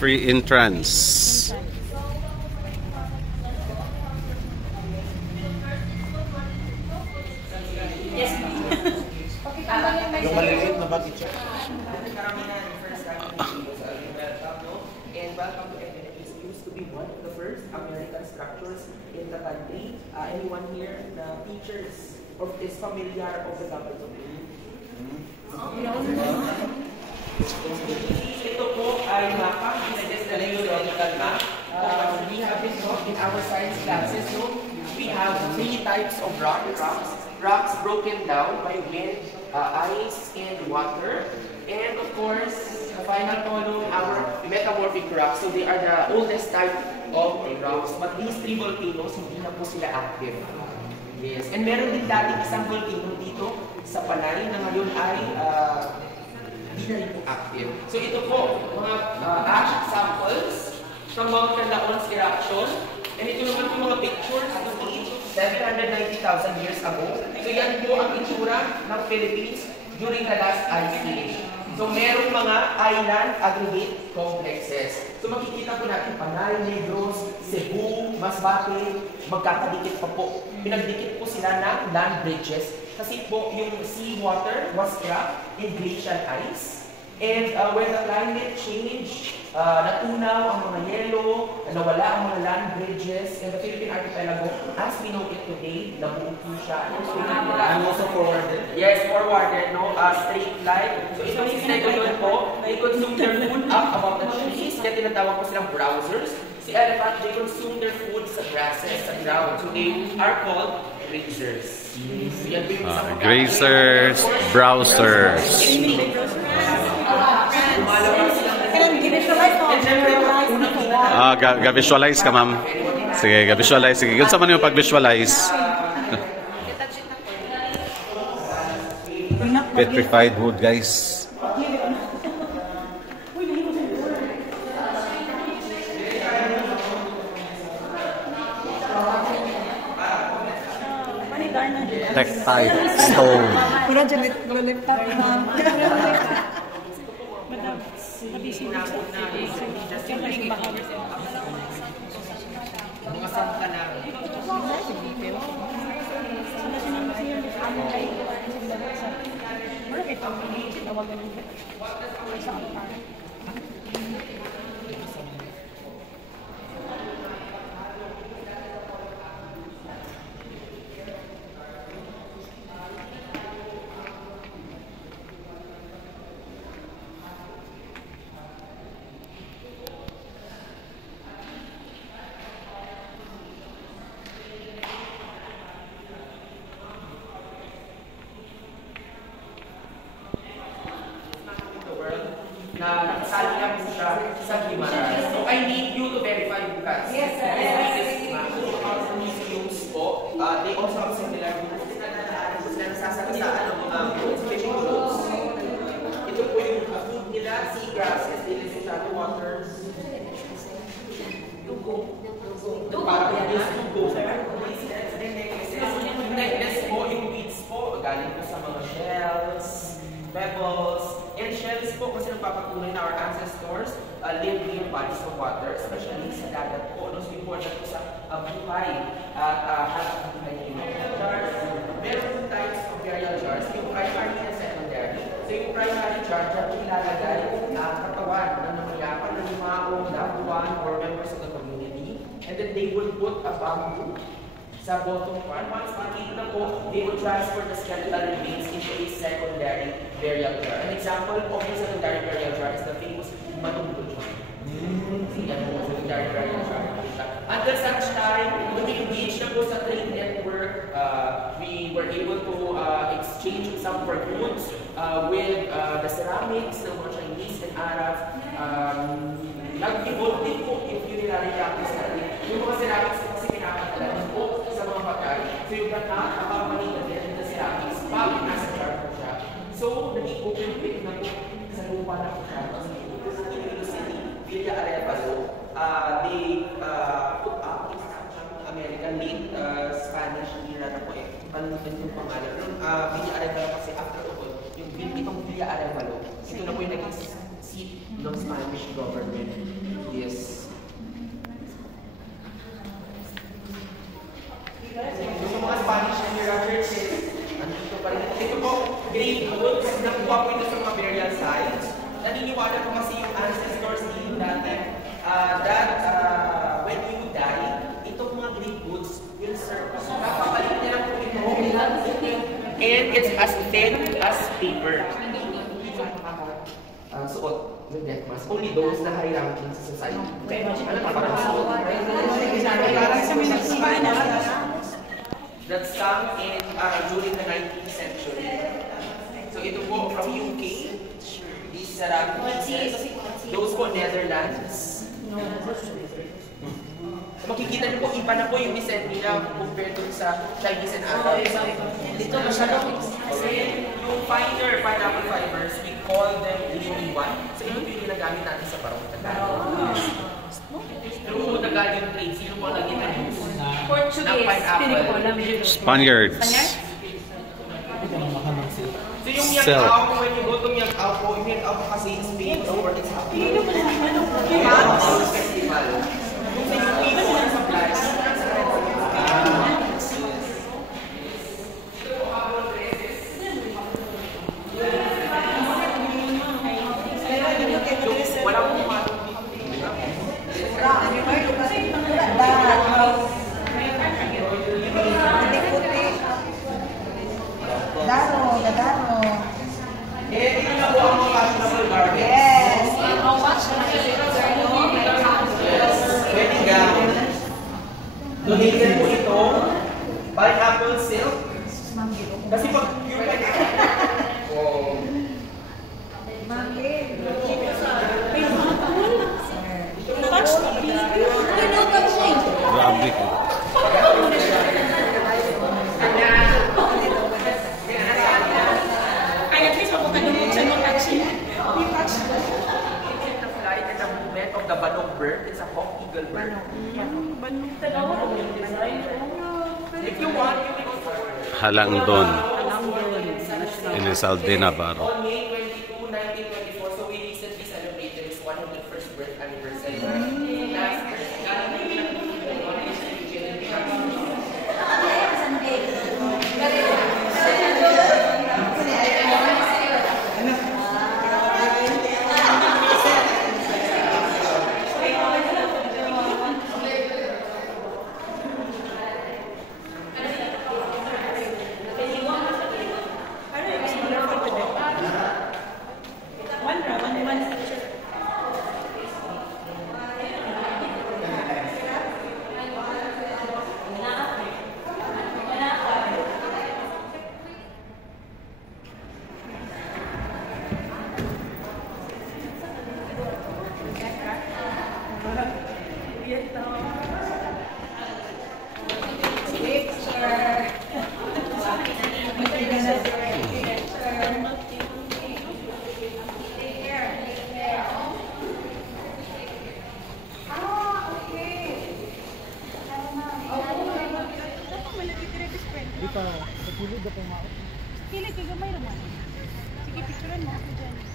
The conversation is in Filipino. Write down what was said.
Free entrance. Yes. Yung maliliit na bakit siya? And welcome to Eminent. It used to be one of the first American structures in the country. Anyone here na features or is familiar of the Capitol? Ito po ay mapa. This is the geological map. We have been taught in our science classes. So we have 3 types of rocks. Rocks broken down by wind, ice, and water. And of course, the final column, our metamorphic rocks. So they are the oldest type of rocks. But these 3 volcanoes, hindi na po sila active. Yes. And meron din dati isang volcano dito sa Panay na ngayon ay hindi na rin po active. So ito po, mga ash samples from Mount Canlaon's eruption. And ito naman po mga pictures of the 790,000 years ago. So yan po ang itsura ng Philippines during the last ice age. So merong mga island aggregate complexes. So makikita po natin Panay, Negros, Cebu, Masbate, magkakadikit pa po. Pinagdikit po sila ng land bridges kasi po yung sea water was trapped in glacial ice. And when the climate changed, natunaw ang mga yelo, nawala ang mga land bridges, and the Philippine Archipelago, as we know it today, nabuo po siya. And also forwarded. Yes, forwarded, no? Straight line. So itong si Stegodon po, they consume their food up above the trees, kaya tinatawag po silang browsers. Si elephant, they consume their food sa grasses, sa ground. So they are called grazers. So yan po yung isang Grazers, browsers. Ga-visualize ka, ma'am. Sige, ga-visualize. Sige, kung saan man yung pag-visualize. Petrified wood, guys. Tektite stone. mga sangka na na nakasali lang po siya sa Guimaras. So I need you to verify because yes, sir. Museums po, they also have similar sila nasasagasaan ng mga fishing boats. Ito po yung food nila, seagrasses, they live in shallow waters. Dugo. Parang yung dugo. Yung necklace po, yung beads po, galing po sa mga shells, pebbles, and shells po kasi nagpapatunay na our ancestors live near bodies of water, especially sa dagat po. So important po sa buhay at hanap buhay ng mga jars. Meron po types of burial jars, yung primary and secondary. So yung primary jar, dyan po ilalagay ang katawan ng namayapan ng lumao, loved one, or members of the community. And then they will put a bamboo sa bottom part. Once makita na po, they will transfer the skeletal remains into a secondary burial jar. An example of the secondary burial jar is the famous Manunggo jar. Yan po, secondary burial jar. Until such time, nung engage na po sa trade network, we were able to exchange some for goods with the ceramics ng mga Chinese and Arabs. Nag-evolve din po yung funerary practice natin. Yung mga ceramics kasi pinapatala po sa mga patay. So yung gata, kapapalitan din ng ceramics, pag nasa jar po siya. So, naging open pit na po sa lupa na po siya. Kasi sa Iloilo City, Villa Arevalo, they put up yung American late Spanish, hindi na po panutin yung pangalan. Pero Villa Arevalo kasi after all, yung itong Villa Arevalo, ito na po yung naging seat ng Spanish government. Yes. Yung mga Spanish and Mira churches, andito pa rin. Ito po, grade books, nakuha po ito sa mga burial sites. Naniniwala po kasi yung ancestors nila dati, when you die, itong mga grade books will serve. So, napapalit nila po ito. And it's as thin as paper. Suot ng death mask. Only those na high ranking sa society. Ano napakasuot? That's sung in during the 19th century. So ito po from UK. These are pieces. Those po Netherlands. Makikita niyo po, iba na po yung design nila compared to sa Chinese and Arabs. Dito masyadong yung finer pineapple fibers, we call them lily one. So ito po yung ginagamit natin sa barong Tagalog. Through Tagalog trade, sino po lagi na use ng pineapple? Spaniards. So yung Miangao, when you go to Miangao po, yung Miangao po kasi in Spain, so where it's happening. Festival. Yung sa UP po, sa Plaza. Wala po matong Daro. ito na po ang mga fashionable garments. Yes. Wedding gown. Donated po ito, pineapple silk. Kasi pag yung pineapple, oh. Grabe. It's a movement of the Banong bird. It's a hawk eagle bird. If you want, you can also Halangdon. In Salde, Navarro. on May 22, 1924, so we recently celebrated its 101st birth anniversary. Last year, Kilid ka gamay naman. Sige, picturean mo ako dyan.